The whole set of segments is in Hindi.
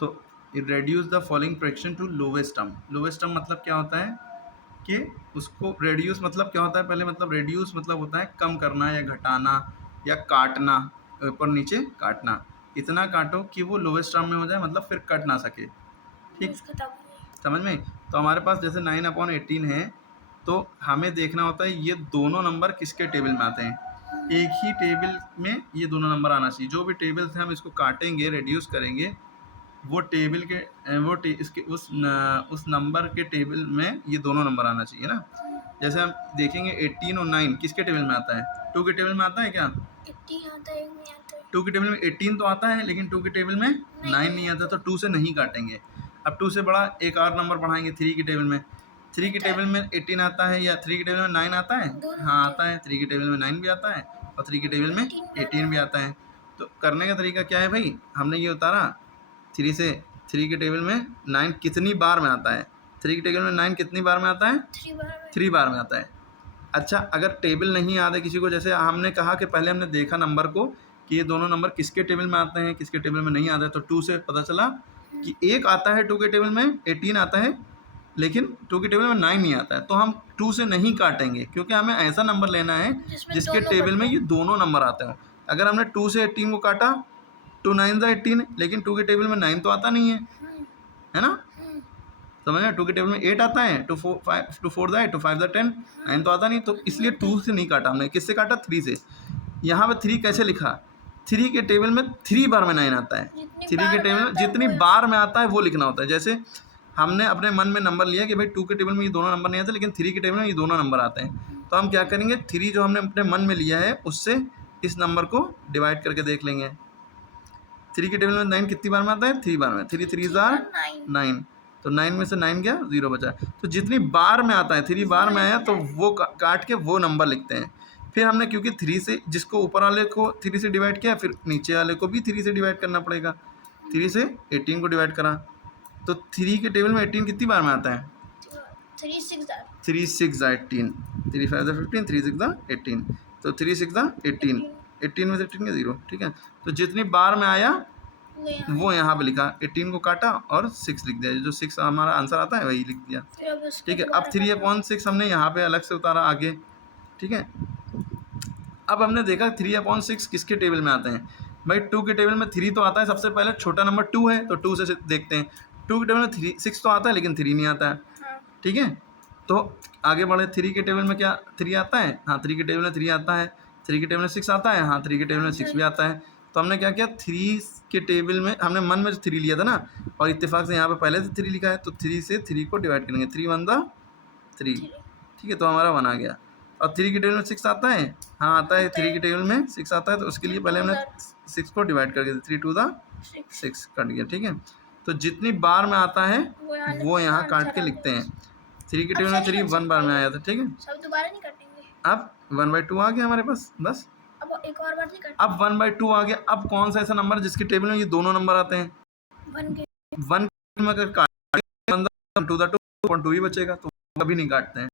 तो reduce the following fraction to lowest term. Lowest term मतलब क्या होता है कि उसको रेड्यूस मतलब क्या होता है, पहले मतलब रेड्यूस मतलब होता है कम करना या घटाना या काटना, ऊपर नीचे काटना, इतना काटो कि वो लोवेस्ट टर्म में हो जाए, मतलब फिर कट ना सके। ठीक, समझ में। तो हमारे पास जैसे 9/18 है, तो हमें देखना होता है ये दोनों नंबर किसके टेबल में आते हैं। एक ही टेबल में ये दोनों नंबर आना चाहिए। जो भी टेबल से हम इसको काटेंगे, रेड्यूस करेंगे, वो टेबल के इसके उस नंबर के टेबल में ये दोनों नंबर आना चाहिए ना। जैसे हम देखेंगे 18 और 9 किसके टेबल में आता है? 2 के टेबल में आता है क्या? 2 के टेबल में 18 तो आता है, लेकिन 2 के टेबल में 9 नहीं आता, तो 2 से नहीं काटेंगे। अब 2 से बड़ा एक और नंबर बढ़ाएंगे 3 के टेबल में। 3 के टेबल में 18 आता है या 3 के टेबल में 9 आता है? हाँ आता है। 3 के टेबल में 9 भी आता है और 3 के टेबल में 18 भी आता है। तो करने का तरीका क्या है भाई, हमने ये उतारा 3 से, 3 के टेबल में 9 कितनी बार में आता है? 3 के टेबल में 9 कितनी बार में आता है? 3 बार में आता है। अच्छा, अगर टेबल नहीं याद है किसी को, जैसे हमने कहा कि पहले हमने देखा नंबर को कि ये दोनों नंबर किसके टेबल में आते हैं, किसके टेबल में नहीं आता है, तो 2 से पता चला कि एक आता है 2 के टेबल में 18 आता है, लेकिन 2 के टेबल में 9 नहीं आता है। तो हम 2 से नहीं काटेंगे, क्योंकि हमें ऐसा नंबर लेना है जिसके टेबल में ये दोनों नंबर आते हो। अगर हमने 2 से 18 को काटा, 2 9 18, लेकिन 2 के टेबल में 9 तो आता नहीं है ना। समझ में? 2 के टेबल में 8 आता है, 2 4 5 2 4 8 2 5 10, 9 तो आता नहीं, तो इसलिए 2 से नहीं काटा हमने। किससे काटा? 3 से। यहाँ पे 3 कैसे लिखा? 3 के टेबल में 3 बार में 9 आता है। 3 के टेबल में जितनी बार में आता है वो लिखना होता है। जैसे हमने अपने मन में नंबर लिया कि भाई 2 के टेबल में ये दोनों नंबर नहीं आते, लेकिन 3 के टेबल में ये दोनों नंबर आते हैं, तो हम क्या करेंगे, 3 जो हमने अपने मन में लिया है उससे इस नंबर को डिवाइड करके देख लेंगे। 3 के टेबल में 9 कितनी बार में आता है? 3 बार में। 3 3 9, तो 9 में से 9 गया, 0 बचा। तो जितनी बार में आता है, 3 बार में आया, तो वो काट के वो नंबर लिखते हैं। फिर हमने क्योंकि 3 से, जिसको ऊपर वाले को 3 से डिवाइड किया, फिर नीचे वाले को भी 3 से डिवाइड करना पड़ेगा। 3 से 18 को डिवाइड करा, तो 3 के टेबल में 18 कितनी बार में आता है? 3 6 18, 3 5 15, 3 6 18, तो 3 6 18, 18 में से 18 का 0। ठीक है, तो जितनी बार में आया वो यहाँ पे लिखा, 18 को काटा और 6 लिख दिया, जो 6 हमारा आंसर आता है वही लिख दिया। ठीक है, अब 3/6 हमने यहाँ पे अलग से उतारा आगे। ठीक है, अब हमने देखा 3/6 किसके टेबल में आते हैं। भाई 2 के टेबल में 3 तो आता है, सबसे पहले छोटा नंबर 2 है, तो 2 से देखते हैं। 2 के टेबल में 6 तो आता है, लेकिन 3 नहीं आता है। ठीक है, तो आगे बढ़े, 3 के टेबल में क्या 3 आता है? हाँ, 3 के टेबल में 3 आता है। 3 के टेबल में 6 आता है? हाँ, 3 के टेबल में 6 भी आता है। तो हमने क्या किया, 3 के टेबल में हमने मन में 3 लिया था ना, और इत्तेफाक से यहाँ पे पहले से 3 लिखा है, तो 3 से 3 को डिवाइड करेंगे। 3 1 3। ठीक है, तो हमारा 1 आ गया। और 3 के टेबल में 6 आता है? हाँ आता है, 3 के टेबल में 6 आता है, तो उसके लिए पहले हमने 6 को डिवाइड करके 3 2 6 कट गया। ठीक है, तो जितनी बार में आता है वो यहाँ काट के लिखते हैं। 3 के टेबल में 3 1 बार में आया था। ठीक है, सब दोबारा नहीं काटेंगे। अब 1/2 आ गया हमारे पास, बस। अब एक और बार नहीं काटेंगे। अब 1/2 आ गया। अब कौन सा ऐसा नंबर जिसके टेबल में ये दोनों नंबर आते हैं? 1 में अगर काट 2 ही बचेगा, तो कभी नहीं काटते हैं।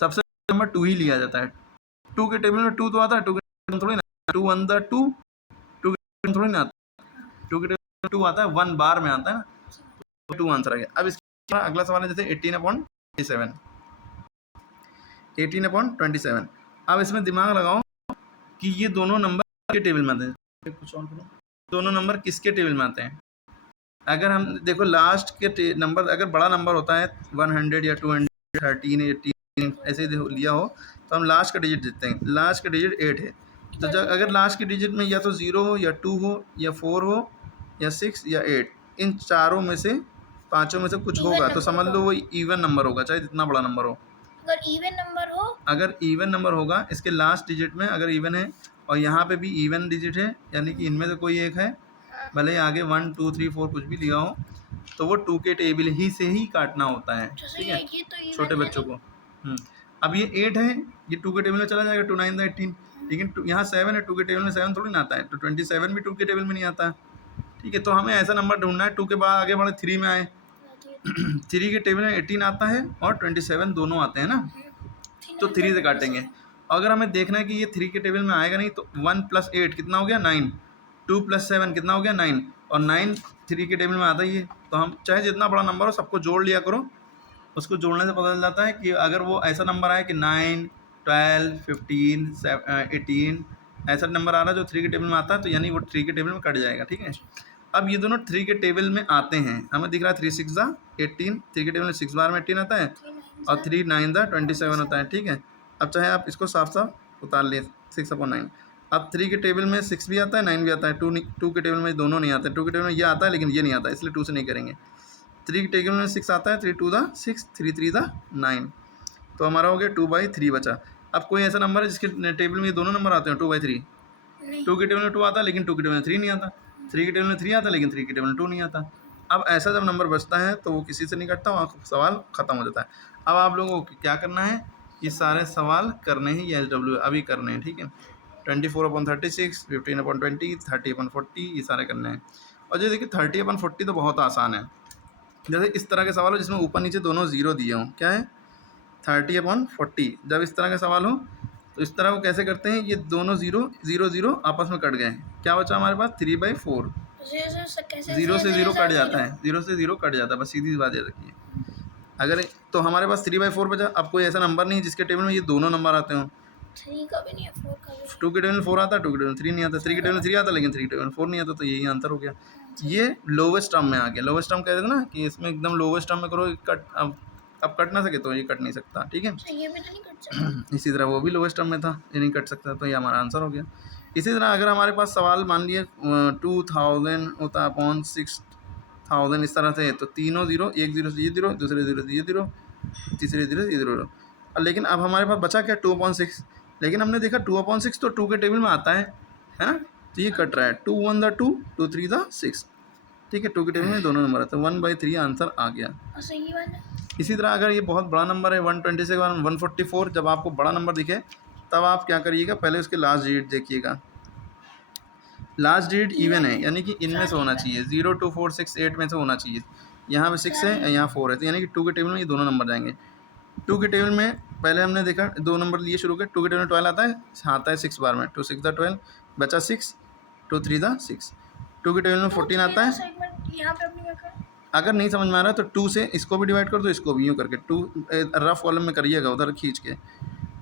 सबसे नंबर 2 ही लिया जाता है। 2 के टेबल में 2 तो आता है, 2 के टेबल में थोड़ी ना 2 1 2 2 के टेबल में थोड़ी ना आता है। 2 के टेबल में 2 आता है, 1 बार में आता है ना, तो 2 आंसर आ गया। अब इसका अगला सवाल है जैसे 18/27। 18/27। अब इसमें दिमाग लगाओ कि ये दोनों नंबर किसके टेबल में आते हैं। कुछ और करो, दोनों नंबर किसके टेबल में आते हैं? अगर हम देखो लास्ट के नंबर, अगर बड़ा नंबर होता है 100 या 200 13 18 ऐसे लिया हो, तो हम लास्ट का डिजिट देते हैं। लास्ट का डिजिट 8 है, तो जब अगर लास्ट के डिजिट में या तो 0 हो, या 2 हो, या 4 हो, या 6 या 8, इन चारों में से, पाँचों में से कुछ होगा, तो समझ लो वो इवन नंबर होगा, चाहे जितना बड़ा नंबर हो। अगर इवन नंबर हो, अगर इवन नंबर होगा, इसके लास्ट डिजिट में अगर इवन है, और यहाँ पे भी इवन डिजिट है, यानी कि इनमें से कोई एक है, भले आगे 1 2 3 4 कुछ भी लिया हो, तो वो 2 के टेबल ही से ही काटना होता है। ठीक है, छोटे बच्चों को। अब ये 8 है, ये 2 के टेबल में चला जाएगा, 2 9 18, लेकिन यहाँ 7 है, 2 के टेबल में 7 थोड़ी ना आता है, तो 27 भी 2 के टेबल में नहीं आता। ठीक है, तो हमें ऐसा नंबर ढूंढना है 2 के बाद आगे बढ़े 3 में आए। 3 के टेबल में 18 आता है और 27 दोनों आते हैं ना, तो 3 से काटेंगे। अगर हमें देखना है कि ये 3 के टेबल में आएगा नहीं, तो 1 + 8 कितना हो गया? 9। 2 + 7 कितना हो गया? 9। और 9 3 के टेबल में आता ही है, तो हम चाहे जितना बड़ा नंबर हो सबको जोड़ लिया करो। उसको जोड़ने से पता चल जाता है कि अगर वो ऐसा नंबर आए कि 9, 12, 15, 18 ऐसा नंबर आ रहा है जो 3 के टेबल में आता है, तो यानी वो 3 के टेबल में कट जाएगा। ठीक है, अब ये दोनों 3 के टेबल में आते हैं, हमें दिख रहा है 3 6 18, 3 के टेबल में 6 बार में 18 आता है और 3 9 27 होता है। ठीक है, अब चाहे आप इसको साफ साफ उतार लिए 6/9। अब 3 के टेबल में 6 भी आता है 9 भी आता है, 2 के टेबल में दोनों नहीं आते। 2 के टेबल में ये आता है लेकिन ये नहीं आता, इसलिए 2 से नहीं करेंगे। 3 के टेबल में 6 आता है, 3 2 6, 3 3 9, तो हमारा हो गया 2/3 बचा। अब कोई ऐसा नंबर है जिसके टेबल में ये दोनों नंबर आते हैं 2/3? नहीं 2 के टेबल में 2 आता है लेकिन 2 के टेबल में 3 नहीं आता, 3 के टेबल में 3 आता है लेकिन 3 के टेबल में 2 नहीं आता। अब ऐसा जब नंबर बचता है तो वो किसी से नहीं कटता, वहाँ सवाल ख़त्म हो जाता है। अब आप लोगों को क्या करना है, ये सारे सवाल करने हैं, ये SW अभी करने हैं। ठीक है, 24/36, 15/20, 30/40 ये सारे करने हैं। और ये देखिए 30/40 तो बहुत आसान है। जैसे इस तरह के सवाल हो जिसमें ऊपर नीचे दोनों ज़ीरो दिए हों, क्या है 30/40, जब इस तरह का सवाल हो तो इस तरह को कैसे करते हैं, ये दोनों ज़ीरो ज़ीरो ज़ीरो आपस में कट गए, क्या बचा हमारे पास 3/4, कैसे 0 से 0 कट जाता है, 0 से 0 कट जाता है, बस सीधी सी बात ये रखिए। अगर तो हमारे पास 3/4 बचा। अब कोई ऐसा नंबर नहीं है जिसके टेबल में ये दोनों नंबर आते हों। 3 का भी नहीं है 4 का भी 2 के टेबल में 4 आता है, 2 के टेबल में 3 नहीं आता, 3 के टेबल में 3 आता है लेकिन 3 के टेबल में 4 नहीं आता, तो यही आंसर हो गया। ये लोवेस्ट टर्म में आ गया। लोवेस्ट टर्म कह रहे थे ना कि इसमें एकदम लोवेस्ट टर्म में करो, कट अब कट ना सके तो ये कट नहीं सकता। ठीक है, नहीं। ये भी तो नहीं कर सकते। इसी तरह वो भी लोवेस्ट टर्म में था, ये नहीं कट सकता, तो ये हमारा आंसर हो गया। इसी तरह अगर हमारे पास सवाल मान लिए 2000 होता अपॉन 6000 इस तरह से, तो तीनों ज़ीरो, एक ज़ीरो से ये ज़ीरो, दूसरे ज़ीरो से ये ज़ीरो, तीसरे ज़ीरो से ये ज़ीरो। लेकिन अब हमारे पास बचा क्या 2/6, लेकिन हमने देखा 2/6 तो 2 के टेबल में आता है ना, तो ये कट रहा है 2 1 2, 2 3 6। ठीक है, 2 के टेबल में दोनों नंबर आते हैं, 1/3 आंसर आ गया। और सही वाला इसी तरह अगर ये बहुत बड़ा नंबर है 126 144, जब आपको बड़ा नंबर दिखे तब आप क्या करिएगा, पहले उसके लास्ट डिजिट देखिएगा। लास्ट डिजिट इवन है यानी कि इनमें से होना चाहिए, 0 2 4 6 8 में से होना चाहिए। यहाँ पे 6 है, यहाँ 4 है, तो यानी कि 2 के टेबल में ये दोनों नंबर जाएंगे। 2 के टेबल में पहले हमने देखा 2 नंबर लिए शुरू के, 2 के टेबल में 12 आता है, आता है 6 बार में, 2 6 12 बचा 6, 2 3 6। 2 के टेबल में 14 आता है। यहाँ पे अपनी क्या कर अगर नहीं समझ में आ रहा है तो 2 से इसको भी डिवाइड कर दो, इसको भी यूँ करके 2 रफ कॉलम में करिएगा उधर खींच के।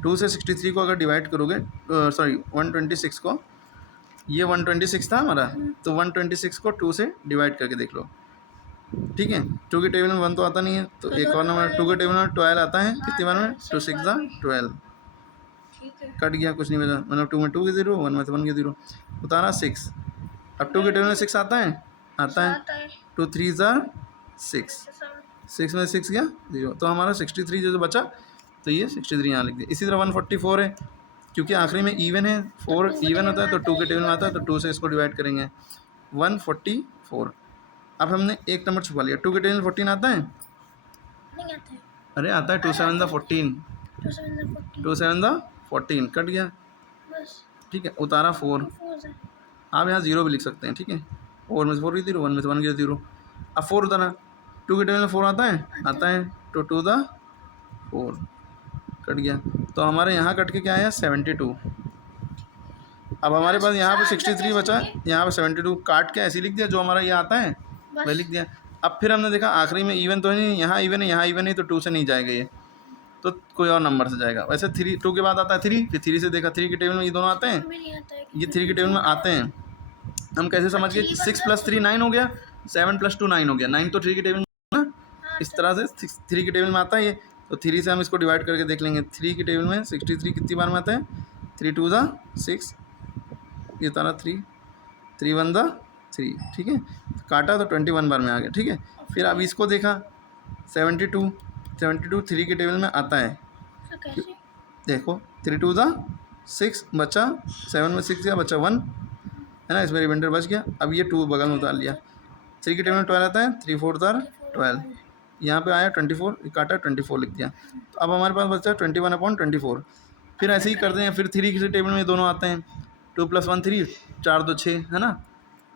2 से 63 को अगर डिवाइड करोगे, सॉरी 126 को, ये 126 था हमारा, तो 126 को 2 से डिवाइड करके देख लो। ठीक है, 2 के टेबल में 1 तो आता नहीं है, तो एक और नंबर 2 के टेबल में 12 आता है, कितनी बार में 2 6 12, ठीक है कट गया, कुछ नहीं बचा, मतलब 2 में 2 के 0, 1 में 1 के 0, उतारा 6। अब 2 के टेबल में 6 आता है, आता है, 2 3 6, 6 में 6 गया 0, तो हमारा 63 जो बचा, तो ये 63 यहाँ लिख दिया। इसी तरह 144 है, क्योंकि आखिरी में इवन है, 4 इवन होता है तो 2 के टेबल में आता है, तो 2 से इसको डिवाइड करेंगे 144। अब हमने एक नंबर छुपा लिया, 2 के टेबल में 14 आता है, नहीं आता है अरे आता है 2 7 14, 2 7 14 कट गया। बस ठीक है, उतारा 4, 4 है आप यहाँ 0 भी लिख सकते हैं। ठीक है, 4 में से 4 की 0, 1 में से 1 की 0। अब 4 उतारा, 2 के टेबल में 4 आता है, आता है, तो 2 4 कट गया, तो हमारे यहाँ कट के क्या आया 72। अब हमारे पास यहाँ पे 63 बचा, यहाँ पे 72 काट के ऐसे लिख दिया, जो हमारा ये आता है वही लिख दिया। अब फिर हमने देखा आखिरी में इवन तो नहीं, यहाँ इवन है, यहाँ इवन है, तो 2 से नहीं जाएगा ये, तो कोई और नंबर से जाएगा। वैसे 3 2 के बाद आता है 3, फिर 3 से देखा 3 के टेबल में ये दोनों आते हैं, भी नहीं आता है ये 3 के टेबल में आते हैं। हम कैसे समझ गए, 6 + 3 9 हो गया, 7 + 2 9 हो गया, 9 तो 3 के टेबल में ना, इस तरह से 3 के टेबल में आता है ये, तो 3 से हम इसको डिवाइड करके देख लेंगे। 3 के टेबल में 63 कितनी बार में आता है, 3 2 6, ये तारा 3 3 1 3। ठीक है, काटा तो 21 बार में आ गया। ठीक है, फिर अब इसको देखा 72 3 के टेबल में आता है, तो कैसे देखो 3 2 6 बचा, 7 में 6 गया, बचा 1 है ना, इसमें रिमाइंडर बच गया। अब ये 2 बगल में उतार लिया, 3 के टेबल में 12 आता है, 3 4 12, यहाँ पे आया 24, काटा 24 लिख दिया, तो अब हमारे पास बचा 21/24। फिर ऐसे ही करते हैं, फिर 3 के टेबल में दोनों आते हैं, 2 + 1 3, 4 2 6 है ना,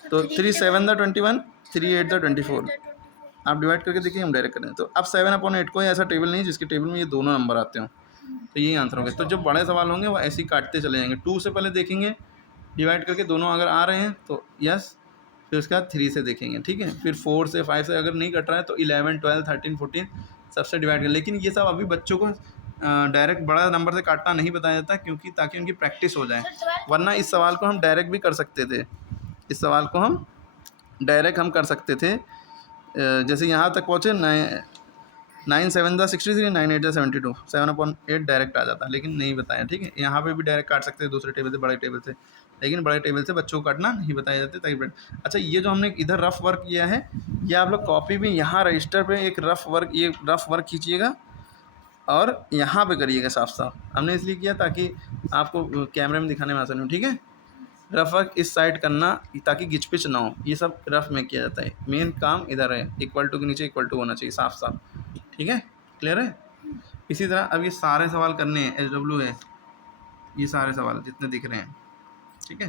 तो 3 7 21, 3 8 24। आप डिवाइड करके देखिए, हम डायरेक्ट करें तो अब 7/8 कोई ऐसा टेबल नहीं जिसके टेबल में ये दोनों नंबर आते हों, तो यही आंसर होंगे। तो जो बड़े सवाल होंगे वो ऐसे ही काटते चले जाएंगे, 2 से पहले देखेंगे डिवाइड करके, दोनों अगर आ रहे हैं तो यस, फिर उसके बाद 3 से देखेंगे, ठीक है। फिर 4 से 5 से अगर नहीं कट रहा है तो 11, 12, 13, 14 सबसे डिवाइड कर। लेकिन ये सब अभी बच्चों को डायरेक्ट बड़ा नंबर से काटना नहीं बताया जाता, क्योंकि ताकि उनकी प्रैक्टिस हो जाए। सर 12 वरना इस सवाल को हम डायरेक्ट भी कर सकते थे, इस सवाल को हम डायरेक्ट हम कर सकते थे। जैसे यहाँ तक पहुँचे 9 7 दा 63, 9 8 दा 72, 7/8 डायरेक्ट आ जाता, लेकिन नहीं बताया, ठीक है। यहाँ पे भी डायरेक्ट काट सकते हैं दूसरे टेबल से, बड़े टेबल से, लेकिन बड़े टेबल से बच्चों को काटना नहीं बताया जाता ताकि अच्छा, ये जो हमने इधर रफ वर्क किया है, ये आप लोग कॉपी में यहाँ रजिस्टर पे एक रफ वर्क, ये रफ वर्क खींचिएगा और यहाँ पे करिएगा साफ साफ। हमने इसलिए किया ताकि आपको कैमरे में दिखाने में आसानी हो, ठीक है। रफ वर्क इस साइड करना ताकि गिच पिच ना हो, ये सब रफ में किया जाता है। मेन काम इधर है, इक्वल टू के नीचे इक्वल टू होना चाहिए साफ साफ, ठीक है। क्लियर है। इसी तरह अब ये सारे सवाल करने हैं, SW है, ये सारे सवाल जितने दिख रहे हैं, ठीक है।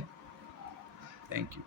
Thank you.